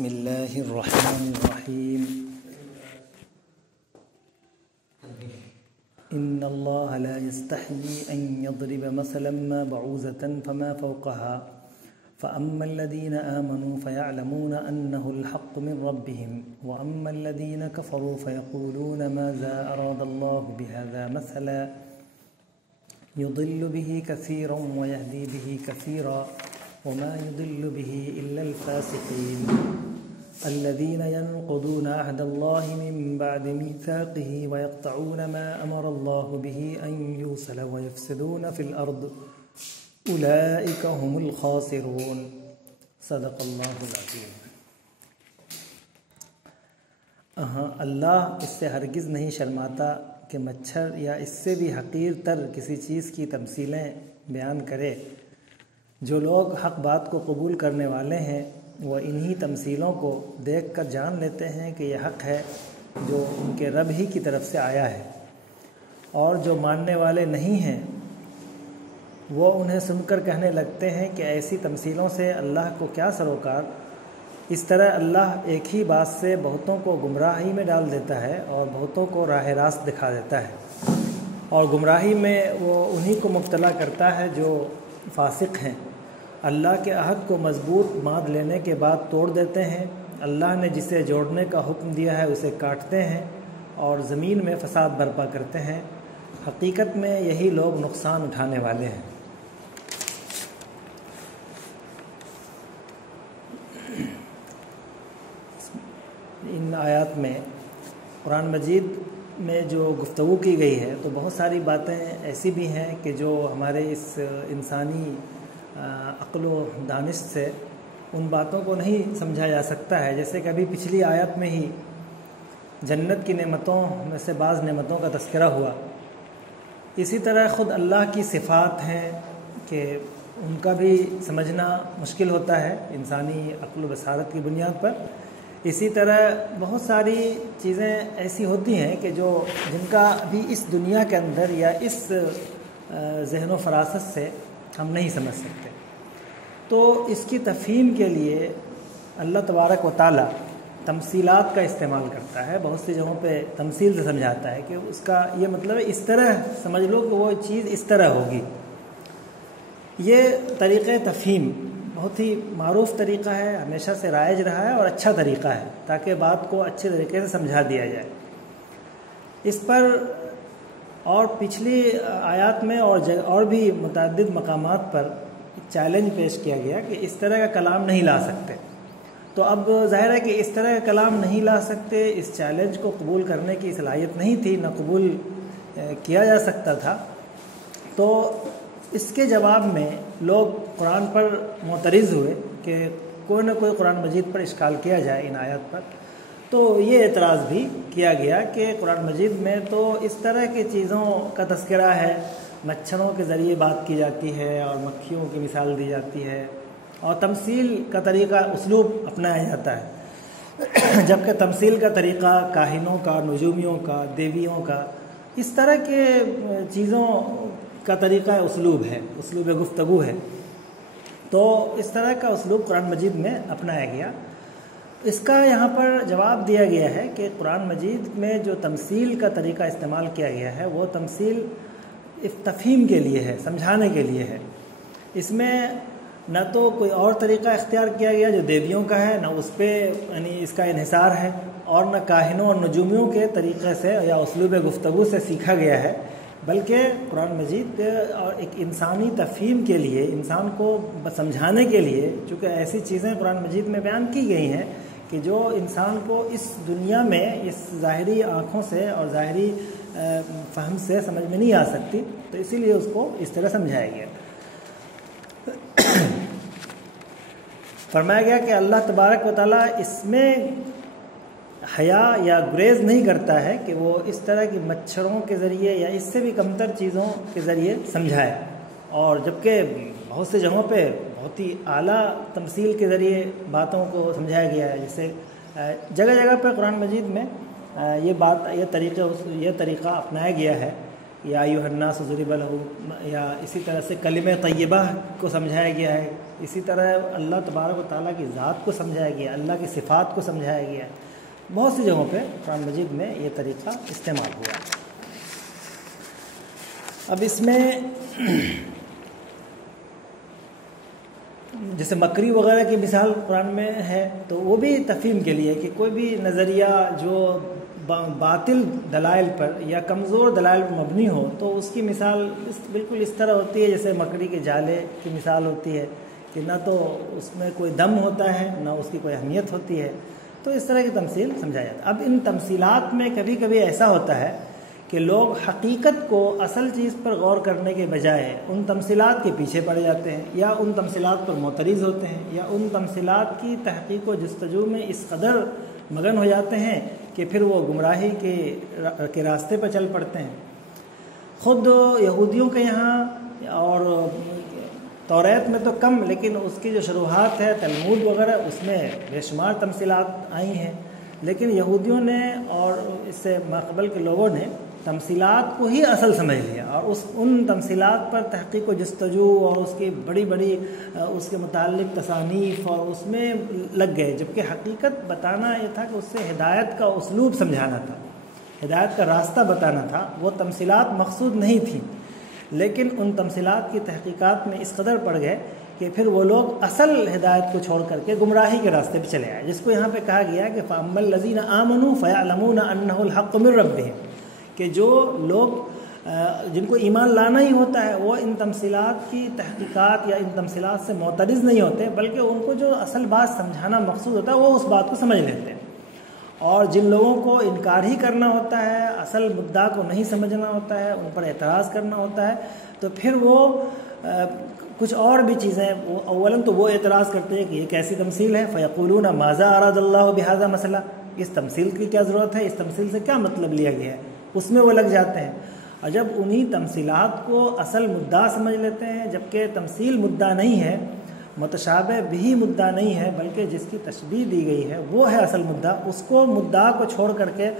بسم الله الرحمن الرحيم إن الله لا يستحيي أن يضرب مثلا ما بعوضة فما فوقها فأما الذين آمنوا فيعلمون أنه الحق من ربهم وأما الذين كفروا فيقولون ماذا أراد الله بهذا مثلا يضل به كثيرا ويهدي به كثيرا وما يضل به إلا الفاسقين الذين ينقضون عهد الله من بعد ميثاقه ويقطعون ما أمر الله به أن يوصل ويفسدون في الأرض أولئك هم الخاسرون صدق الله العظيم۔ اللہ اس سے ہرگز نہیں شرماتا کہ مچھر یا اس سے بھی حقیر تر کسی چیز کی تمثیلیں بیان کرے۔ جو لوگ حق بات کو قبول کرنے والے ہیں وہ انہی تمثیلوں کو دیکھ کر جان لیتے ہیں کہ یہ حق ہے جو ان کے رب ہی کی طرف سے آیا ہے، اور جو ماننے والے نہیں ہیں وہ انہیں سن کر کہنے لگتے ہیں کہ ایسی تمثیلوں سے اللہ کو کیا سروکار۔ اس طرح اللہ ایک ہی بات سے بہتوں کو گمراہی میں ڈال دیتا ہے اور بہتوں کو راہ راست دکھا دیتا ہے، اور گمراہی میں وہ انہی کو مبتلا کرتا ہے جو فاسق ہیں۔ اللہ کے عہد کو مضبوط باندھ لینے کے بعد توڑ دیتے ہیں۔ اللہ نے جسے جوڑنے کا حکم دیا ہے اسے کاٹتے ہیں اور زمین میں فساد برپا کرتے ہیں۔ حقیقت میں یہی لوگ نقصان اٹھانے والے ہیں۔ ان آیات میں قرآن مجید میں جو گفتگو کی گئی ہے تو بہت ساری باتیں ایسی بھی ہیں کہ جو ہمارے اس انسانی عقل و دانش سے ان باتوں کو نہیں سمجھا جا سکتا ہے۔ جیسے کہ ابھی پچھلی آیت میں ہی جنت کی نعمتوں میں سے بعض نعمتوں کا تذکرہ ہوا، اسی طرح خود اللہ کی صفات ہیں کہ ان کا بھی سمجھنا مشکل ہوتا ہے انسانی عقل و بصارت کی بنیاد پر۔ اسی طرح بہت ساری چیزیں ایسی ہوتی ہیں کہ جن کا ابھی اس دنیا کے اندر یا اس ذہن و فراست سے ہم نہیں سمجھ سکتے۔ تو اس کی تفہیم کے لیے اللہ تبارک و تعالی تمثیلات کا استعمال کرتا ہے۔ بہت سی جگہوں پہ تمثیل سے سمجھاتا ہے کہ اس کا یہ مطلب ہے اس طرح سمجھ لو کہ وہ چیز اس طرح ہوگی۔ یہ طریقہ تفہیم بہت ہی معروف طریقہ ہے، ہمیشہ سے رائج رہا ہے اور اچھا طریقہ ہے تاکہ بات کو اچھے طریقے سے سمجھا دیا جائے۔ اس پر اور پچھلی آیات میں اور بھی متعدد مقامات پر چیلنج پیش کیا گیا کہ اس طرح کا کلام نہیں لا سکتے۔ تو اب ظاہر ہے کہ اس طرح کا کلام نہیں لا سکتے، اس چیلنج کو قبول کرنے کی صلاحیت نہیں تھی، نہ قبول کیا جا سکتا تھا۔ تو اس کے جواب میں لوگ قرآن پر معترض ہوئے کہ کوئی نہ کوئی قرآن مجید پر اشکال کیا جائے ان آیات پر۔ تو یہ اعتراض بھی کیا گیا کہ قرآن مجید میں تو اس طرح کی چیزوں کا تذکرہ ہے، مچھروں کے ذریعے بات کی جاتی ہے اور مکھیوں کی مثال دی جاتی ہے، اور تمثیل کا طریقہ اسلوب اپنایا جاتا ہے، جبکہ تمثیل کا طریقہ کاہنوں کا، نجومیوں کا، دیویوں کا، اس طرح کے چیزوں کا طریقہ اسلوب ہے، اسلوب گفتگو ہے۔ تو اس طرح کا اسلوب قرآن مجید میں اپنایا گیا۔ اس کا یہاں پر جواب دیا گیا ہے کہ قرآن مجید میں جو تمثیل کا طریقہ استعمال کیا گیا ہے وہ تمثیل تفہیم کے لیے ہے، سمجھانے کے لیے ہے۔ اس میں نہ تو کوئی اور طریقہ اختیار کیا گیا جو دیویوں کا ہے، نہ اس پہ یعنی اس کا انحصار ہے، اور نہ کاہنوں اور نجومیوں کے طریقے سے یا اسلوب گفتگو سے سیکھا گیا ہے، بلکہ قرآن مجید اور ایک انسانی تفہیم کے لیے، انسان کو سمجھانے کے لیے، چونکہ ایسی چیزیں قرآن مجید میں بیان کی گئی ہیں کہ جو انسان کو اس دنیا میں اس ظاہری آنکھوں سے اور ظاہری فہم سے سمجھ میں نہیں آ سکتی، تو اسی لیے اس کو اس طرح سمجھایا گیا۔ فرمایا گیا کہ اللہ تبارک و تعالیٰ اس میں حیا یا گریز نہیں کرتا ہے کہ وہ اس طرح کی مچھروں کے ذریعے یا اس سے بھی کمتر چیزوں کے ذریعے سمجھائے، اور جبکہ بہت سے جگہوں پہ بہت ہی اعلیٰ تمثیل کے ذریعے باتوں کو سمجھایا گیا ہے۔ جیسے جگہ جگہ پہ قرآن مجید میں یہ طریقہ اپنایا گیا ہے یا ایھا الناس ضرب لہم، یا اسی طرح سے کلمہ طیبہ کو سمجھایا گیا ہے، اسی طرح اللہ تبارک و تعالیٰ کی ذات کو سمجھایا گیا ہے، اللہ کی صفات کو سمجھایا گیا ہے۔ بہت سی جگہوں پہ قرآن مجید میں یہ طریقہ استعمال ہوا ہے۔ اب اس میں جیسے مکری وغیرہ کی مثال قرآن میں ہے، تو وہ بھی تفہیم کے لیے کہ کوئی بھی نظریہ جو باطل دلائل پر یا کمزور دلائل پر مبنی ہو تو اس کی مثال بالکل اس طرح ہوتی ہے جیسے مکڑی کے جالے کی مثال ہوتی ہے کہ نہ تو اس میں کوئی دم ہوتا ہے نہ اس کی کوئی اہمیت ہوتی ہے، تو اس طرح کی تمثیل سمجھایا جاتا ہے۔ اب ان تمثیلات میں کبھی کبھی ایسا ہوتا ہے کہ لوگ حقیقت کو اصل چیز پر غور کرنے کے بجائے ان تمثیلات کے پیچھے پڑ جاتے ہیں، یا ان تمثیلات پر معترض ہوتے ہیں، یا ان تمثیلات کی تحقیق و جستجو میں اس قدر مگن ہو جاتے ہیں کہ پھر وہ گمراہی کے راستے پر چل پڑتے ہیں۔ خود یہودیوں کے یہاں اور توریت میں تو کم، لیکن اس کی جو شروحات ہے تلمود وغیرہ اس میں بے شمار تمثیلات آئی ہیں، لیکن یہودیوں نے اور اس سے ماقبل کے لوگوں نے تمثیلات کو ہی اصل سمجھ لیا اور ان تمثیلات پر تحقیق و جستجو اور اس کی بڑی بڑی اس کے متعلق تصانیف اور اس میں لگ گئے، جبکہ حقیقت بتانا یہ تھا کہ اس سے ہدایت کا اسلوب سمجھانا تھا، ہدایت کا راستہ بتانا تھا۔ وہ تمثیلات مقصود نہیں تھیں، لیکن ان تمثیلات کی تحقیقات میں اس قدر پڑ گئے کہ پھر وہ لوگ اصل ہدایت کو چھوڑ کر کے گمراہی کے راستے پہ چلے آئے، جس کو یہاں پہ کہا گیا کہ فَأَمَّا الَّذِينَ آمَنُوا فَيَعْلَمُونَ أَنَّهُ الْحَقُّ مِن رَّبِّهِمْ، کہ جو لوگ جن کو ایمان لانا ہی ہوتا ہے وہ ان تمثیلات کی تحقیقات یا ان تمثیلات سے معترض نہیں ہوتے، بلکہ ان کو جو اصل بات سمجھانا مقصود ہوتا ہے وہ اس بات کو سمجھ لیتے ہیں۔ اور جن لوگوں کو انکار ہی کرنا ہوتا ہے، اصل مدعا کو نہیں سمجھنا ہوتا ہے، ان پر اعتراض کرنا ہوتا ہے، تو پھر وہ کچھ اور بھی چیزیں اولاً تو وہ اعتراض کرتے ہیں کہ یہ کیسی تمثیل ہے، فَيَقُولُونَ مَاذَا أَرَادَ اللَّهُ بِهَذَا مَثَلًا، اس تمثیل کی کیا ضرورت ہے، اس تمثیل سے کیا مطلب لیا گیا ہے، اس میں وہ لگ جاتے ہیں۔ اور جب انہی تمثیلات کو اصل مدعا سمجھ لیتے ہیں، جبکہ تمثیل مدعا نہیں ہے، متشابہ بھی مدعا نہیں ہے، بلکہ جس کی تشبیہ دی گئی ہے وہ ہے اصل مدعا، اس کو مدعا کو چھوڑ کر کے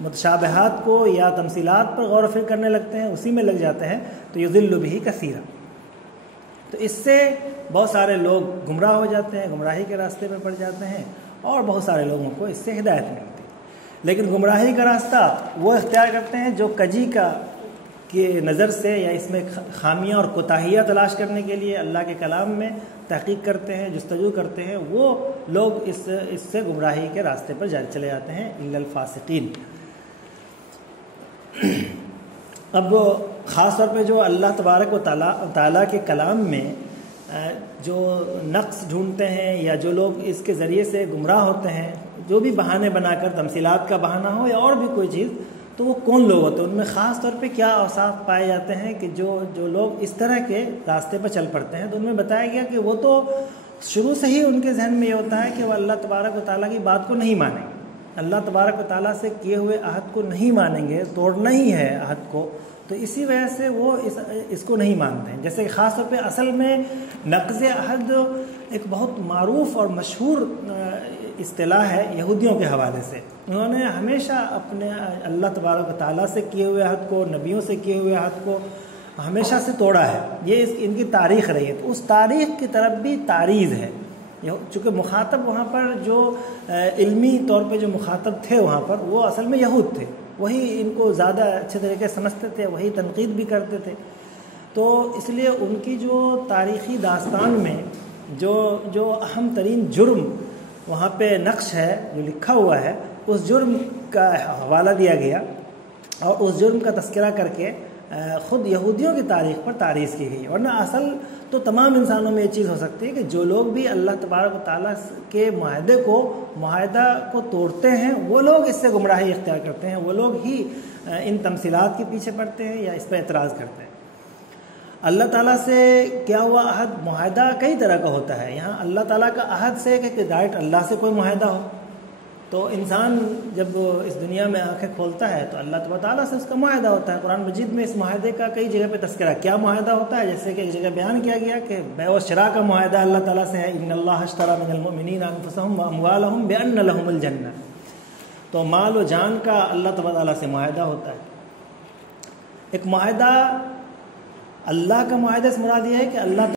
متشابہات کو یا تمثیلات پر غور و فکر کرنے لگتے ہیں، اسی میں لگ جاتے ہیں، تو یضل بہ کثیرا، تو اس سے بہت سارے لوگ گمراہ ہو جاتے ہیں، گمراہی کے راستے پہ پڑ جاتے ہیں، اور بہت سارے لوگوں کو اس سے ہدایت ملتی ہے۔ لیکن گمراہی کا راستہ وہ اختیار کرتے ہیں جو کجی کی نظر سے یا اس میں خامیاں اور کوتاہیاں تلاش کرنے کے لیے اللہ کے کلام میں تحقیق کرتے ہیں، جستجو کرتے ہیں، وہ لوگ اس سے گمراہی کے راستے پر چلے جاتے ہیں، الا الفاسقین۔ اب خاص طور پہ جو اللہ تبارک و تعالیٰ کے کلام میں جو نقص ڈھونڈتے ہیں یا جو لوگ اس کے ذریعے سے گمراہ ہوتے ہیں، جو بھی بہانے بنا کر تمثیلات کا بہانہ ہو یا اور بھی کوئی چیز، تو وہ کون لوگ ہوتے ہیں، ان میں خاص طور پہ کیا اوصاف پائے جاتے ہیں کہ جو لوگ اس طرح کے راستے پر چل پڑتے ہیں، تو ان میں بتایا گیا کہ وہ تو شروع سے ہی ان کے ذہن میں یہ ہوتا ہے کہ وہ اللہ تبارک و تعالیٰ کی بات کو نہیں مانیں گے، اللہ تبارک و تعالیٰ سے کیے ہوئے عہد کو نہیں مانیں گے، توڑنا ہی ہے عہد کو، تو اسی وجہ سے وہ اس کو نہیں مانتے ہیں۔ جیسے کہ خاص طور پہ اصل میں نقض عہد ایک بہت معروف اور مشہور اصطلاح ہے یہودیوں کے حوالے سے، انہوں نے ہمیشہ اپنے اللہ تبارک و تعالیٰ سے کیے ہوئے عہد کو، نبیوں سے کیے ہوئے عہد کو ہمیشہ سے توڑا ہے، یہ ان کی تاریخ رہی ہے، تو اس تاریخ کی طرف بھی تعریض ہے، چونکہ مخاطب وہاں پر جو علمی طور پہ جو مخاطب تھے وہاں پر وہ اصل میں یہود تھے، وہی ان کو زیادہ اچھے طریقے سمجھتے تھے، وہی تنقید بھی کرتے تھے، تو اس لیے ان کی جو تاریخی داستان میں جو اہم ترین جرم وہاں پہ نقش ہے، جو لکھا ہوا ہے، اس جرم کا حوالہ دیا گیا اور اس جرم کا تذکرہ کر کے خود یہودیوں کی تاریخ پر تعریض کی گئی، ورنہ اصل تو تمام انسانوں میں یہ چیز ہو سکتی ہے کہ جو لوگ بھی اللہ تبارک و تعالیٰ کے معاہدہ کو توڑتے ہیں وہ لوگ اس سے گمراہی اختیار کرتے ہیں، وہ لوگ ہی ان تمثیلات کے پیچھے پڑتے ہیں یا اس پہ اعتراض کرتے ہیں۔ اللہ تعالیٰ سے کیا ہوا عہد، معاہدہ کئی طرح کا ہوتا ہے، یہاں اللہ تعالیٰ کا عہد سے کہ ڈائریکٹ اللہ سے کوئی معاہدہ ہو، تو انسان جب اس دنیا میں آنکھیں کھولتا ہے تو اللہ تعالیٰ سے اس کا معاہدہ ہوتا ہے۔ قرآن مجید میں اس معاہدے کا کئی جگہ پہ تذکرہ، کیا معاہدہ ہوتا ہے، جیسے کہ ایک جگہ بیان کیا گیا کہ بیع و شراء کا معاہدہ اللہ تعالیٰ سے ہے، ان اللہ اشتری من المؤمنین انفسهم واموالهم بان لهم الجنہ، تو مال و جان کا اللہ تعالیٰ سے معاہدہ ہوتا ہے۔ ایک معاہدہ اللہ کا معاہدہ سے مراد یہ ہے کہ اللہ